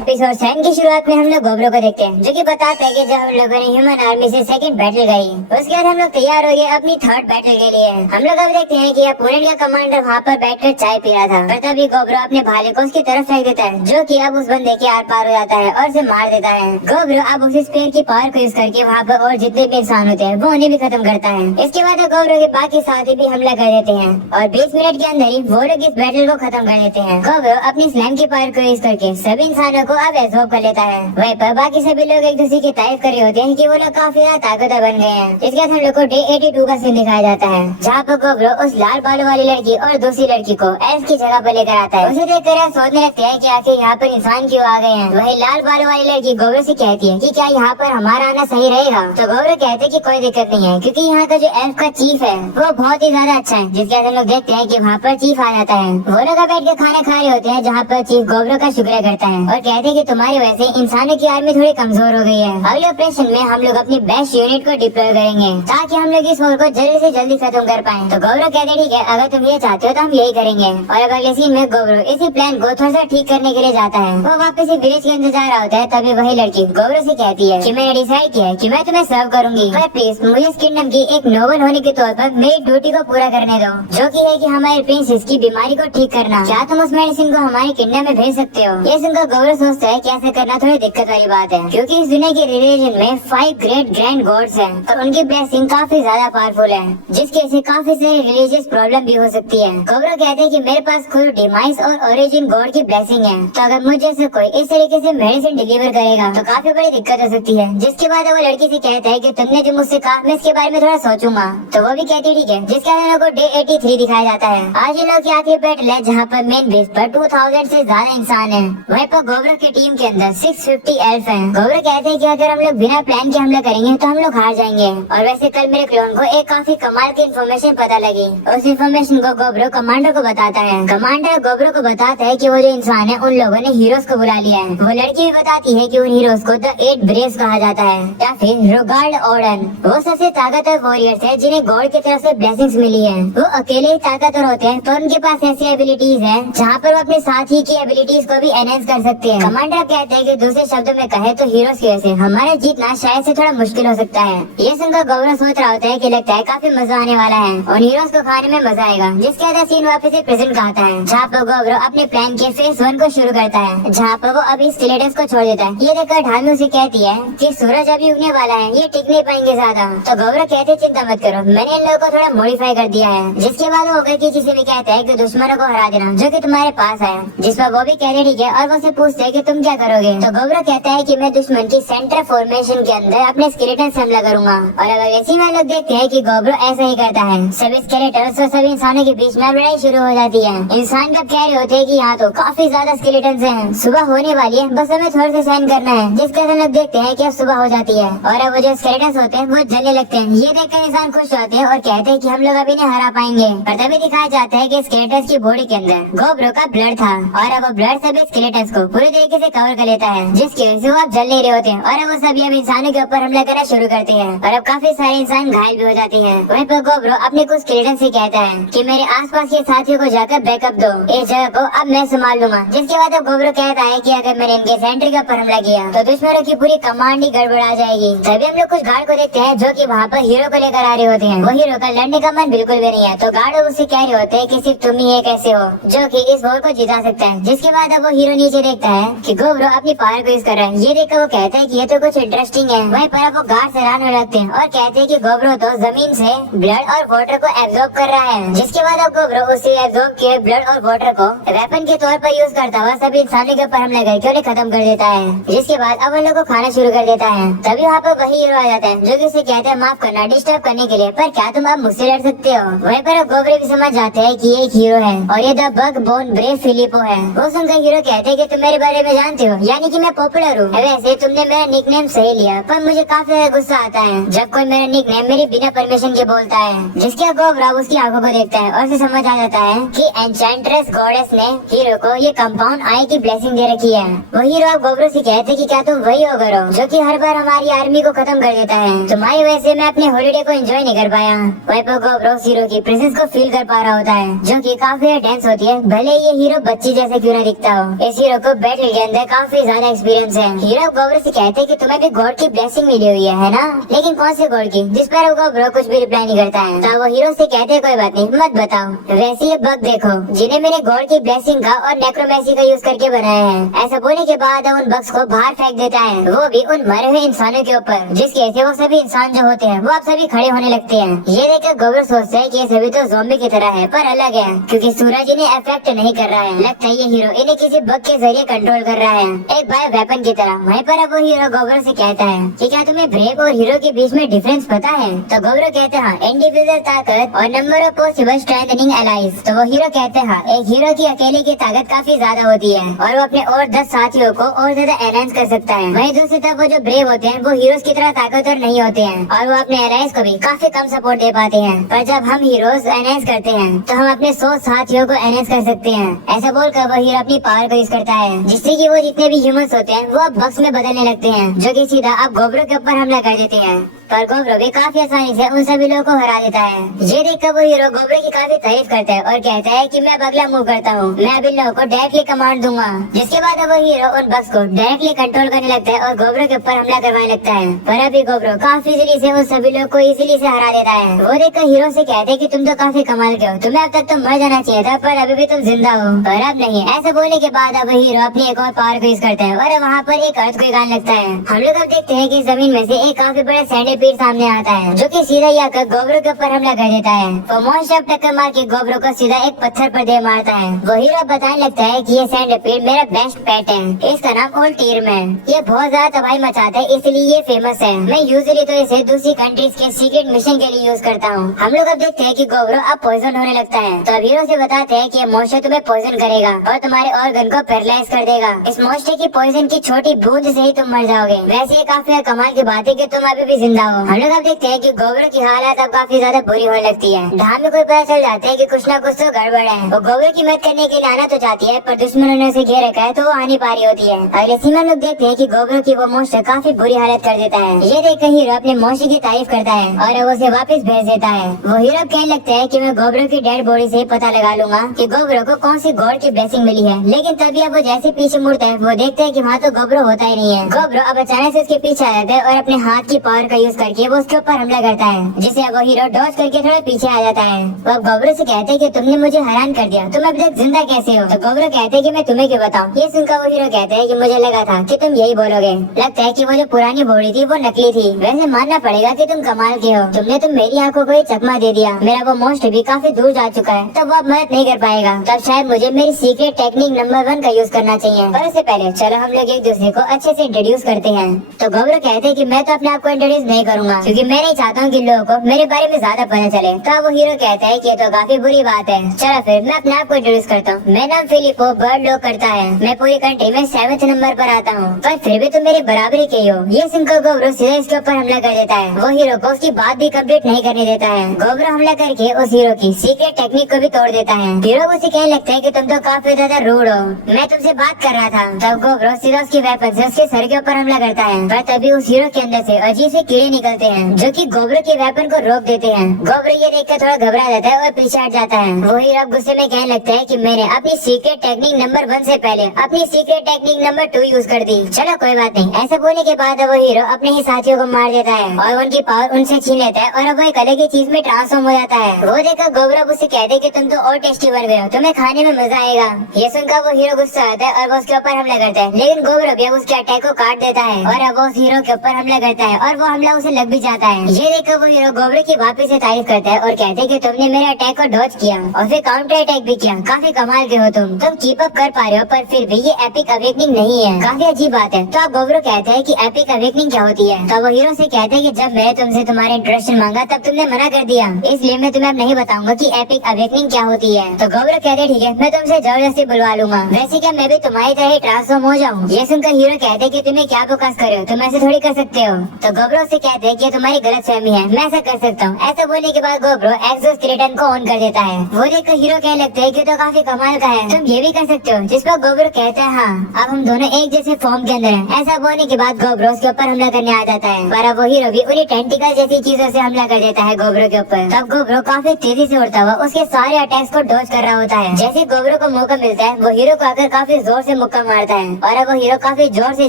Episode 7 की शुरुआत में हम लोग गोब्रो को देखते हैं, जो कि बताते हैं कि जब हम लोगों ने ह्यूमन आर्मी से सेकंड बैटल गई, उसके बाद हम लोग तैयार हो गए अपनी थर्ड बैटल के लिए। हम लोग अब देखते हैं कि अपोनेंट का कमांडर वहाँ पर बैठकर चाय पी रहा था, पर तभी गोब्रो अपने भाले को उसकी तरफ फेंक देता है, जो कि अब उस बंदे के आर पार हो जाता है और उसे मार देता है। गोब्रो अब उस स्पेयर की पावर को यूज करके वहाँ पर और जितने भी इंसान होते हैं वो उन्हें भी खत्म करता है। इसके बाद गोब्रो के बाकी साथी भी हमला कर देते हैं और 20 मिनट के अंदर ही वो लोग इस बैटल को खत्म कर देते हैं। गोब्रो अपनी स्लैम की पावर को यूज करके सभी इंसानों को अब एब्जॉर्ब कर लेता है। वहीं पर बाकी सभी लोग एक दूसरे की तारीफ कर रहे होते हैं कि वो लोग काफी ज्यादा ताकतवर बन गए हैं। इसके बाद हम लोग को डे 82 का सीन दिखाया जाता है, जहाँ पर गोब्रो उस लाल बालों वाली लड़की और दूसरी लड़की को एल्फ की जगह पर लेकर आता है। उसे देखकर आप सोचने लगते हैं कि आखिर यहाँ पर इंसान क्यों आ गए हैं। वही लाल बालों वाली लड़की गोब्रो से कहती है कि क्या यहाँ पर हमारा आना सही रहेगा, तो गोब्रो कहते हैं कि कोई दिक्कत नहीं है, क्योंकि यहाँ का जो एल्फ का चीफ है वो बहुत ही ज्यादा अच्छा है। जिसके बाद हम लोग देखते हैं कि वहाँ पर चीफ आ जाता है। वो लोग बैठ के खाना खा रहे होते हैं, जहाँ पर चीफ गोब्रो का शुक्रिया करता है और कहते हैं कि तुम्हारी वजह से इंसानों की आर्मी थोड़ी कमजोर हो गई है। अगले ऑपरेशन में हम लोग अपनी बेस्ट यूनिट को डिप्लॉय करेंगे, ताकि हम लोग इस वॉर को जल्दी से जल्दी खत्म कर पाएं। तो गोब्रो कहते ठीक है, अगर तुम ये चाहते हो तो हम यही करेंगे। और अब अगले सीन में गोब्रो इसी प्लान को थोड़ा सा ठीक करने के लिए जाता है। वो वापस विलेज के अंदर जा रहा होता है, तभी वही लड़की गोब्रो से कहती है कि मैंने डिसाइड किया है कि मैं तुम्हें सर्व करूंगी, पर प्लीज मुझे इस किंगडम की एक नोबल होने के तौर पर मेरी ड्यूटी को पूरा करने दो, जो कि है कि हमारे प्रिंसेस की बीमारी को ठीक करना। क्या तुम उस मेडिसिन को हमारे किंगडम में भेज सकते हो? ये सुनकर गोब्रो सोचता है कि ऐसा करना थोड़ी दिक्कत वाली बात है, क्योंकि इस दुनिया के रिलीजन में 5 ग्रेट ग्रैंड गॉड्स हैं और उनकी ब्लेसिंग काफी ज्यादा पावरफुल है, जिसके से काफी सारी रिलीजियस प्रॉब्लम भी हो सकती है। गोब्रो कहते हैं कि मेरे पास खुद डिमाइस और ओरिजिन गॉड की ब्लेसिंग है, तो अगर मुझे से कोई इस तरीके से मेडिसिन डिलीवर करेगा तो काफी बड़ी दिक्कत हो सकती है। जिसके बाद वो लड़की से कहता है कि तुमने जो मुझसे कहा मैं इसके बारे में थोड़ा सोचूंगा, तो वो भी कहती ठीक है। जिसके बाद को डे 83 दिखाया जाता है। आज इन लोग की आखिरी बैटल है, जहाँ पर मेन बेस पर 2000 से ज्यादा इंसान है। वहीं पर गोब्रो की टीम के अंदर 650 एल्फ हैं। गोब्रो कहते हैं कि अगर हम लोग बिना प्लान के हमला करेंगे तो हम लोग हार जाएंगे। और वैसे कल मेरे क्लोन को एक काफी कमाल की इन्फॉर्मेशन पता लगी। उस इन्फॉर्मेशन को गोब्रो कमांडर को बताता है। कमांडर गोब्रो को बताता है कि वो जो इंसान है उन लोगों ने हीरोज को बुला लिया है। वो लड़की भी बताती है कि उन हीरोज को द 8 ब्रेव्स कहा जाता है, या फिर रोगार्ड ओडन। वो सबसे ताकतवर वॉरियर्स है जिन्हें गॉड की तरफ से ब्लेसिंग्स मिली है। वो अकेले ही ताकतवर होते हैं, तो उनके पास ऐसी एबिलिटीज है जहाँ पर वो अपने साथी की एबिलिटीज को भी एनहेंस कर सकते हैं। कमांडर कहते हैं कि दूसरे शब्दों में कहे तो हीरोज की वजह से हमारा जीतना शायद से थोड़ा मुश्किल हो सकता है। ये सुनकर गोब्रो सोच रहा होता है कि लगता है काफी मजा आने वाला है और हीरोज को खाने में मजा आएगा। जिसके बाद सीन वापस से प्रेजेंट का आता है, जहाँ पर गोब्रो अपने प्लान के फेज 1 को शुरू करता है, जहाँ पर वो अभी स्केलेटन्स को छोड़ देता है। ये देखकर ढालू से कहती है कि सूरज अभी उगने वाला है, ये टिक नहीं पाएंगे ज्यादा। तो गोब्रो कहते चिंता मत करो, मैंने इन लोगों को थोड़ा मॉडिफाई कर दिया है। जिसके बाद वो किसी से भी कहता है कि दुश्मनों को हरा देना जो कि तुम्हारे पास है। जिस पर वो भी कहते ठीक है, और वो से पूछते हैं कि तुम क्या करोगे। तो गोब्रो कहता है कि मैं दुश्मन की सेंटर फॉर्मेशन के अंदर अपने स्केलेटन से हमला करूंगा। और अब इसी में लोग देखते हैं कि गोब्रो ऐसा ही करता है। सभी स्केलेटन्स और सभी इंसानों के बीच में लड़ाई शुरू हो जाती है। इंसान कब कह रहे होते हैं कि यहाँ तो काफी ज्यादा स्केलेटन्स हैं, सुबह होने वाली है, बस हमें थोड़ा सा सहन करना है। जिसके बाद लोग देखते हैं कि अब सुबह हो जाती है और अब वो जो स्केलेटन्स होते हैं वो जलने लगते हैं। ये देखकर इंसान खुश होते हैं और कहते हैं कि हम लोग अभी नहीं हरा पाएंगे। पर तभी दिखाया जाता है कि स्केलेटन्स की बॉडी के अंदर गोब्रो का ब्लड था और अब वो ब्लड सभी स्केलेटन्स को पूरी तरीके से कवर कर लेता है, जिसकी वजह से वो अब जल नहीं रहे होते हैं और अब वो सभी अब इंसानों के ऊपर हमला करना शुरू करते हैं और अब काफी सारे इंसान घायल भी हो जाते हैं। वहीं पर गोब्रो अपने कुछ स्केलेटन से कहता है कि मेरे आसपास के साथियों को जाकर बैकअप दो, इस जगह को अब मैं संभाल लूंगा। जिसके बाद अब गोब्रो कहता है कि अगर मैंने इनके सेंटर के ऊपर हमला किया तो दुश्मनों की पूरी कमांड ही गड़बड़ा जाएगी। तभी हम लोग कुछ गार्ड को देखते हैं जो कि वहाँ पर हीरो को लेकर आ रहे होते हैं। वो हीरो का लड़ने का मन बिल्कुल भी नहीं है, तो गार्ड उससे कह रहे होते हैं कि सिर्फ तुम ही एक ऐसे हो जो कि इस वॉर को जिता सकता है। जिसके बाद अब वो हीरो नीचे देखता है कि गोब्रो अपनी पावर को यूज कर रहा है। ये देखकर वो कहता है कि ये तो कुछ इंटरेस्टिंग है। वहीं पर अब वो गार्ड हैरान हो लगते हैं और कहते हैं कि गोब्रो तो जमीन से ब्लड और वाटर को एब्जॉर्ब कर रहा है। जिसके बाद अब गोब्रो उसे एब्जॉर्ब किए ब्लड और वाटर को वेपन के तौर पर यूज करता हुआ सभी इंसानों के ऊपर हमला करके उन्हें खत्म कर देता है। जिसके बाद अब उन लोगों को खाना शुरू कर देता है। तभी वहाँ पर वही हीरो आ जाता है जो कि उसे कहता है माफ करना डिस्टर्ब करने के लिए, पर क्या तुम अब मुझसे लड़ सकते हो। वहीं पर गोब्रो भी समझ जाते हैं कि ये एक हीरो है और ये the bug bone brave Filippo है। वो सुनकर हीरो कहते हैं कि तुम मेरे बारे में जानते हो, यानी कि मैं पॉपुलर हूँ। वैसे तुमने मेरा निकनेम सही लिया, पर मुझे काफी ज्यादा गुस्सा आता है जब कोई मेरा निकनेम मेरी बिना परमिशन के बोलता है। जिसके गोब्रो उसकी आंखों को देखता है और उसे समझ आ जाता है कि एन्चेंट्रेस गॉडेस ने हीरो को ये कंपाउंड आई की ब्लेसिंग दे रखी है। वो हीरो अब गोब्रो से कहते कि क्या तुम वही हो गरो जो कि हर बार हमारी आर्मी को खत्म कर देता है। तुम्हारी वजह से मैं अपने हॉलिडे को एंजॉय नहीं कर पाया। वहीं पर गोब्रो हीरो की प्रेजेंस को फील कर पा रहा होता है, जो कि काफी टेंस होती है, भले ये हीरो बच्ची जैसे क्यों न दिखता हो। इस हीरो को बैठ बैटल के अंदर काफी ज्यादा एक्सपीरियंस है। हीरो गौरव से कहते हैं कि तुम्हें भी गॉड की ब्लेसिंग मिली हुई है ना, लेकिन कौन से गॉड की, जिस पर गौरव कुछ भी रिप्लाई नहीं करता है। तो वो हीरो से कहते हैं कोई बात नहीं, मत बताओ। वैसे ये बग देखो जिन्हें मैंने गॉड की ब्लेसिंग का और नेक्रोमेसी का यूज करके बनाया है। ऐसा बोलने के बाद उन बग्स को बाहर फेंक देता है, वो भी उन मरे हुए इंसानों के ऊपर, जिसकी वजह से वो सभी इंसान जो होते हैं वो आप सभी खड़े होने लगते हैं। ये देखकर गौरव सोचते है कि ये सभी तो ज़ॉम्बी की तरह है, पर अलग है क्योंकि सूरज इन्हें अफेक्ट नहीं कर रहा है। लगता है ये हीरो इन्हें किसी बग के जरिए कंट्रोल कर रहा है, एक बायो वेपन की तरह। वहीं पर अब वो हीरो गौरव से कहता है कि क्या तुम्हें ब्रेव और हीरो के बीच में डिफरेंस पता है? तो गौरव कहते हैं इंडिविजुअल ताकत और number of possible strengthening allies. तो वो हीरो कहते हैं एक हीरो की अकेले की ताकत काफी ज्यादा होती है और वो अपने और 10 साथियों को और ज्यादा एनहांस कर सकता है। वहीं दूसरी तरफ वो जो ब्रेव होते हैं वो हीरोज की तरह ताकतवर नहीं होते हैं और वो अपने एलाइज को भी काफी कम सपोर्ट दे पाते हैं। पर जब हम हीरोज एनहांस करते हैं तो हम अपने 100 साथियों को एनहांस कर सकते हैं। ऐसा बोलकर वो हीरो अपनी पावर को यूज करता है, जिससे कि वो जितने भी ह्यूमंस होते हैं वो अब बक्स में बदलने लगते हैं, जो कि सीधा अब गौरव के ऊपर हमला कर देते हैं। पर गौरव भी काफी आसानी से उन सभी लोगों को हरा देता है। ये देखकर वो हीरो गौरव की काफी तारीफ करता है और कहता है कि मैं अब अगला मूव करता हूँ, मैं अब इन लोगों को डायरेक्टली कमांड दूंगा। जिसके बाद वो हीरो उन बक्स को डायरेक्टली कंट्रोल करने लगता है और गौरव के ऊपर हमला करवाने लगता है। पर अभी गौरव काफी इजीली से उन सभी लोगों को इजीली से हरा देता है। वो देखकर हीरो से कहते हैं कि तुम तो काफी कमाल के हो, तुम्हें अब तक तो मर जाना चाहिए था, पर अभी भी तुम जिंदा हो। पर अब नहीं। ऐसा बोलने के बाद अब हीरो अपनी एक और पावर को यूज करता है और वहाँ पर एक अर्थक्वेक आने लगता है। हम लोग अब देखते हैं कि जमीन में से एक काफी बड़ा सैंडीपीड सामने आता है, जो कि सीधा ही आकर गौरव के ऊपर हमला कर देता है। वो मॉन्स्टर टक्कर मार के गौरव को सीधा एक पत्थर पर दे मारता है। वो हीरो बताने लगता है कि ये सैंडीपीड मेरा बेस्ट पेट है, इसका नाम ओल्ड टीर है। ये बहुत ज्यादा तबाही मचाता है, इसलिए ये फेमस है। मैं यूजुअली तो इसे दूसरी कंट्रीज के सीक्रेट मिशन के लिए यूज करता हूँ। हम लोग अब देखते हैं कि गौरव अब पॉइजन होने लगता है। तो अब हीरो से बताते हैं कि ये मॉन्स्टर तुम्हें पॉइजन करेगा और तुम्हारे ऑर्गन को पैरालाइज कर देगा। इस मॉन्स्टर की पॉइजन की छोटी बूंद से ही तुम मर जाओगे। वैसे ये काफी कमाल की बात है कि तुम अभी भी जिंदा हो। हम लोग अब देखते हैं कि गौरव की हालत अब काफी ज्यादा बुरी होने लगती है। धाम में कोई पता चल जाता है कि कुछ ना कुछ तो गड़बड़ है। वो गौरव की मदद करने के लिए आना तो चाहती है, पर दुश्मनों ने उसे घेर रखा है तो वो आ नहीं पा रही होती है। अगले सीन में लोग देखते हैं कि गौरव की वो मॉन्स्टर काफी बुरी हालत कर देता है। ये देखकर हीरो अपने मॉन्स्टर की तारीफ करता है और वो उसे वापस भेज देता है। वो हीरो कहने लगता है कि मैं गौरव की डेड बॉडी से पता लगा लूंगा कि गौरव को कौन सी गॉड की ब्लेसिंग मिली है। लेकिन तभी अब वो जैसे पीछे मुड़ता है वो देखता है कि वहाँ तो गौरव होता ही नहीं है। गौरव अब अचानक से उसके पीछे आ जाता है और अपने हाथ की पावर का यूज करके वो उसके ऊपर हमला करता है, जिसे वो हीरो डॉज करके थोड़ा पीछे आ जाता है। वो गौरव से कहते हैं कि तुमने मुझे हैरान कर दिया, तुम अभी तक जिंदा कैसे हो? तो गौरव कहते हैं कि मैं तुम्हें क्यों बताऊं। ये सुनकर वो हीरो कहते हैं कि मुझे लगा था कि तुम यही बोलोगे। लगता है कि वो जो पुरानी बॉडी थी वो नकली थी। वैसे मानना पड़ेगा कि तुम कमाल के हो, तुमने तो मेरी आंखों को ही चकमा दे दिया। मेरा वो मॉन्स्टर भी काफी दूर जा चुका है, तब वो अब मदद नहीं कर पाएगा। तब शायद मुझे मेरी सीक्रेट टेक्निक नंबर 1 का यूज करना चाहिए। पर उससे पहले चलो हम लोग एक दूसरे को अच्छे से इंट्रोड्यूस करते हैं। तो गौरव कहते हैं कि मैं तो अपने आप को इंट्रोड्यूस नहीं करूंगा, क्योंकि मैं नहीं चाहता हूँ कि लोगों को मेरे बारे में ज्यादा पता चले। तो वो हीरो कहता है कि ये तो काफी बुरी बात है। चलो फिर मैं अपने आप को इंट्रोड्यूस करता हूँ। मेरा नाम फिलिपो बर्ड लॉ करता है। मैं पूरी कंट्री में 7th नंबर पर आता हूँ, पर फिर भी तुम मेरे बराबरी के हो। ये सुनकर गौरव सीधे इसके ऊपर हमला कर देता है। वो हीरो को उसकी बात भी कंप्लीट नहीं करने देता है। गौरव हमला करके उस हीरो की सीक्रेट टेक्निक को भी तोड़ देता है। हीरो उसे कहने लगता है कि तुम तो काफी ज्यादा रूड हो, मैं तुमसे बात कर रहा था। तब गौरव सीधा उसकी वेपन से उसके सर के ऊपर हमला करता है, पर तभी उस हीरो के अंदर से अजीब से कीड़े निकलते हैं, जो कि गौरव के वेपन को रोक देते हैं। गौरव ये देखकर थोड़ा घबरा जाता है और पीछे हट जाता है। वो हीरो गुस्से में कहने लगता है कि मैंने अपनी सीक्रेट टेक्निक नंबर 1 से पहले अपनी सीक्रेट टेक्निक नंबर 2 यूज कर दी। चलो कोई बात नहीं। ऐसा बोलने के बाद वो हीरो अपने ही साथियों को मार देता है और उनकी पावर उनसे छीन लेता है और वो एक अलग ही चीज में ट्रांसफॉर्म हो जाता है। वो देखकर गौरव उसे कहते हैं कि तुम तो और टेस्टी बन गए हो, तुम्हें खाने में मजा आएगा। ये सुनकर वो हीरो गुस्सा आता है और वो उसके ऊपर हमला करता है, लेकिन गौरव भी उसके अटैक को काट देता है और अब वो उस हीरो के ऊपर हमला करता है और वो हमला उसे लग भी जाता है। ये देखकर वो हीरो गौरव की वापस से तारीफ करता है और कहते हैं कि तुमने मेरे अटैक को डॉज किया और फिर काउंटर अटैक भी किया, काफी कमाल के हो तुम कीप अप कर पा रहे हो, पर फिर भी ये एपिक अवेकनिंग नहीं है, काफी अजीब बात है। तो अब गौरव कहते हैं कि एपिक अवेकनिंग क्या होती है। तो वो हीरो से कहते हैं कि जब मैंने तुमसे तुम्हारा इंट्रोडक्शन मांगा तब तुमने मना कर दिया, इसलिए मैं तुम्हें अब नहीं बताऊंगा कि एपिक अवेकनिंग क्या होती है। तो गौरव कहते हैं ठीक है, मैं तुमसे जबरदस्ती बुलवा लूंगा, वैसे क्या मैं भी तुम्हारी तरह ट्रांसफॉर्म हो जाऊँ। ये सुनकर हीरो कहते हैं कि तुम्हें क्या बकवास कर रहे हो, तुम ऐसे थोड़ी कर सकते हो। तो गौरव से कहते हैं कि तुम्हारी गलतफहमी है, मैं ऐसा कर सकता हूँ। ऐसा बोलने के बाद गोब्रो एक्सोस्केलेटन को ऑन कर देता है। वो देखकर हीरो कहने लगता है कि तो काफी कमाल का है, तुम ये भी कर सकते हो। जिस पर गोब्रो कहता है हाँ, अब हम दोनों एक जैसे फॉर्म के अंदर हैं। ऐसा बोलने के बाद गोब्रो उसके ऊपर हमला करने आ जाता है, पर अब वो हीरो भी उन्हीं टेंटिकल जैसी चीजों से हमला कर देता है गोब्रो के ऊपर। तब गोब्रो काफी तेजी से उड़ता हुआ उसके सारे अटैक्स को डॉज कर रहा होता है। जैसे गोब्रो को मौका मिलता है, वो हीरो को आकर काफी जोर से मुक्का मारता है और अब वो हीरो काफी जोर से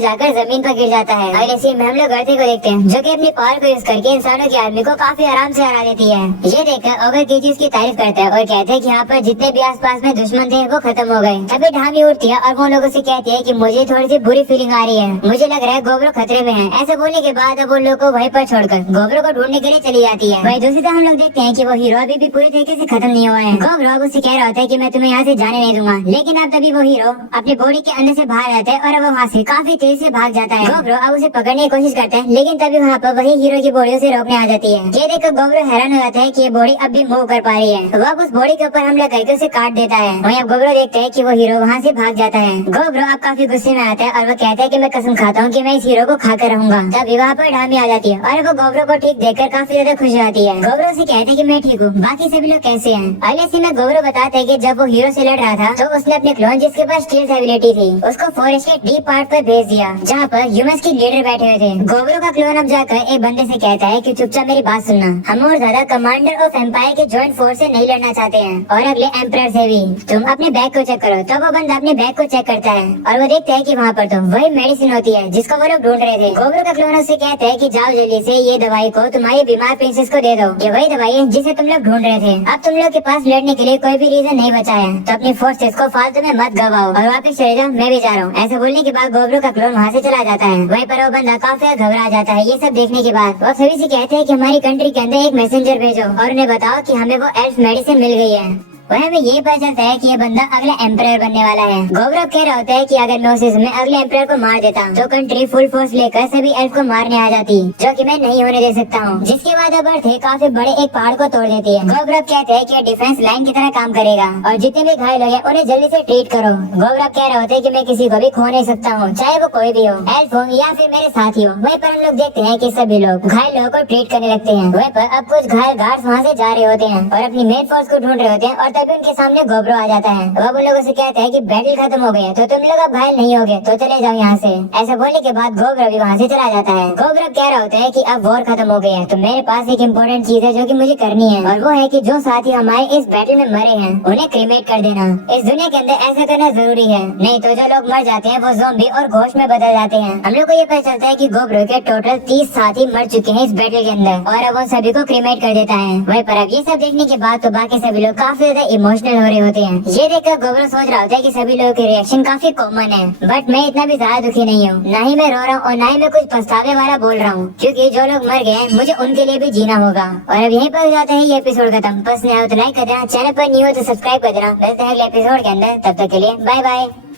जाकर जमीन पर गिर जाता है। अगले सीन में हम लोग गढ़ते को देखते हैं, जो कि अपनी पावर को यूज करके इंसानों की आर्मी को काफी आराम से हरा देती है। ये देखकर ओगर केजी उसकी तारीफ करता है और कहते हैं कि यहाँ पर जितने भी आसपास में दुश्मन थे वो खत्म हो गए। तभी ढामी उठती है और वो लोगों से कहती है कि मुझे थोड़ी सी बुरी फीलिंग आ रही है, मुझे लग रहा है गोब्रो खतरे में है। ऐसे बोलने के बाद अब उन लोगों को वहीं पर छोड़कर गोब्रो को ढूंढने के लिए चली जाती है। वहीं दूसरी तरफ हम लोग देखते हैं कि वो हीरो अभी भी पूरी तरीके से खत्म नहीं हुआ है। गोब्रो अब उससे कह रहा होता है कि मैं तुम्हें यहाँ से जाने नहीं दूंगा, लेकिन अब तभी वो हीरो अपनी बॉडी के अंदर से बाहर आता है और अब वहाँ से काफी तेज से भाग जाता है। गोब्रो अब उसे पकड़ने की कोशिश करता है, लेकिन तभी वहाँ पर वही हीरो की बॉडी उसे रोकने आ जाती है। ये देखकर गोब्रो हैरान हो जाता है कि ये बॉडी अब भी मूव कर पा रही है। वो अब उस बॉडी के ऊपर हमला करके उसे काट देता है। वहीं अब गोब्रो देखते है कि वो हीरो वहाँ से भाग जाता है। गोब्रो अब काफी गुस्से में आता है और वो कहता है कि मैं कसम खाता हूँ कि मैं इस हीरो को खाकर रहूंगा। तभी वहाँ पर ढामी आ जाती है और वो गोब्रो को ठीक देखकर काफी ज्यादा खुश हो जाती है। गोब्रो से कहते हैं कि मैं ठीक हूँ, बाकी सभी लोग कैसे हैं। अगले सीन में गोब्रो बताते हैं कि जब वो हीरो से लड़ रहा था तो उसने अपने क्लोन जिसके पास स्टील्स एबिलिटी थी उसको फॉरेस्ट के डीप पार्ट पर भेज दिया, जहाँ पर ह्यूमंस की लीडर बैठे हुए थे। गोब्रो का क्लोन अब जाकर एक बंदे से कहता है कि चुपचाप मेरी बात सुनना, हम और ज्यादा कमांडर ऑफ एम्पायर के जॉइंट फोर्स से नहीं लड़ना चाहते हैं और अगले एम्परर से भी। तुम अपने बैग को चेक करो। तब वो बंदा अपने बैग को चेक करता है और वो देखता है कि वहाँ पर तो वही मेडिसिन होती है जिसको वो लोग ढूंढ रहे थे। गोब्रो का क्लोन उससे कहता है कि जाओ जल्दी से ये दवाई को तुम्हारी बीमार प्रिंसेस को दे दो, ये वही दवाई है जिसे तुम लोग ढूंढ रहे थे। अब तुम लोग के पास लड़ने के लिए कोई भी रीजन नहीं बचा है, तो अपनी फोर्सेस को फालतू में मत गवाओ और वापस चले जाओ, मैं भी जा रहा हूँ। ऐसा बोलने के बाद गोब्रो का क्लोन वहाँ से चला जाता है। वहीं पर वो बंदा काफी घबरा जाता है। ये सब देखने के बाद वो सभी से कहते हैं कि हमारी कंट्री के अंदर एक मैसेंजर भेजो और उन्हें बताओ कि हमें वो एल्फ मेडिसिन मिल गई है। वह हमें ये पता चलता है कि ये बंदा अगला एम्परर बनने वाला है। गोब्रो कह रहा होता है कि अगर मैं उस समय अगले एम्परर को मार देता तो कंट्री फुल फोर्स लेकर सभी एल्फ को मारने आ जाती, जो कि मैं नहीं होने दे सकता हूँ। जिसके बाद अब अर्थ काफी बड़े एक पहाड़ को तोड़ देती है। गोब्रो कहते हैं कि डिफेंस लाइन की तरह काम करेगा और जितने भी घायल लोग हैं उन्हें जल्दी से ट्रीट करो। गोब्रो कह रहा होता है कि मैं किसी को भी खो नहीं सकता हूँ, चाहे वो कोई भी हो, एल्फ हो या फिर मेरे साथी हो। वहीं पर हम लोग देखते हैं कि सभी लोग घायल लोगों को ट्रीट करने लगते हैं। वहीं पर अब कुछ घायल गार्ड्स वहाँ से जा रहे होते हैं और अपनी मेन फोर्स को ढूंढ रहे होते हैं और तभी उनके सामने गोब्रो आ जाता है। वो उन लोगों से कहता है कि बैटल खत्म हो गई है, तो तुम लोग अब घायल नहीं होगे, तो चले जाओ यहाँ से। ऐसा बोलने के बाद गोब्रो भी वहाँ से चला जाता है। गोब्रो कह रहा होता है कि अब वॉर खत्म हो गई है, तो मेरे पास एक इम्पोर्टेंट चीज है जो कि मुझे करनी है, और वो है कि जो साथी हमारे इस बैटल में मरे हैं उन्हें क्रीमेट कर देना। इस दुनिया के अंदर ऐसा करना जरूरी है, नहीं तो जो लोग मर जाते हैं वो ज़ॉम्बी और घोस्ट में बदल जाते हैं। हम लोग को ये पता चलता है कि गोब्रो के टोटल 30 साथी मर चुके हैं इस बैटल के अंदर और अब वो सभी को क्रीमेट कर देता है। वहीं पर अब ये सब देखने के बाद तो बाकी सभी लोग काफी ज्यादा इमोशनल हो रहे होते हैं। ये देखकर गोब्रो सोच रहा होता है कि सभी लोगों के रिएक्शन काफी कॉमन है, बट मैं इतना भी ज्यादा दुखी नहीं हूँ, ना ही मैं रो रहा हूँ और ना ही मैं कुछ पछतावे वाला बोल रहा हूँ, क्योंकि जो लोग मर गए मुझे उनके लिए भी जीना होगा। और अब यहीं पर हो जाता है ये एपिसोड खत्म। पसंद आया तो लाइक कर देना, चैनल पर न्यू हो तो सब्सक्राइब कर देना। मिलते हैं अगले एपिसोड के अंदर, तब तक के लिए बाय बाय।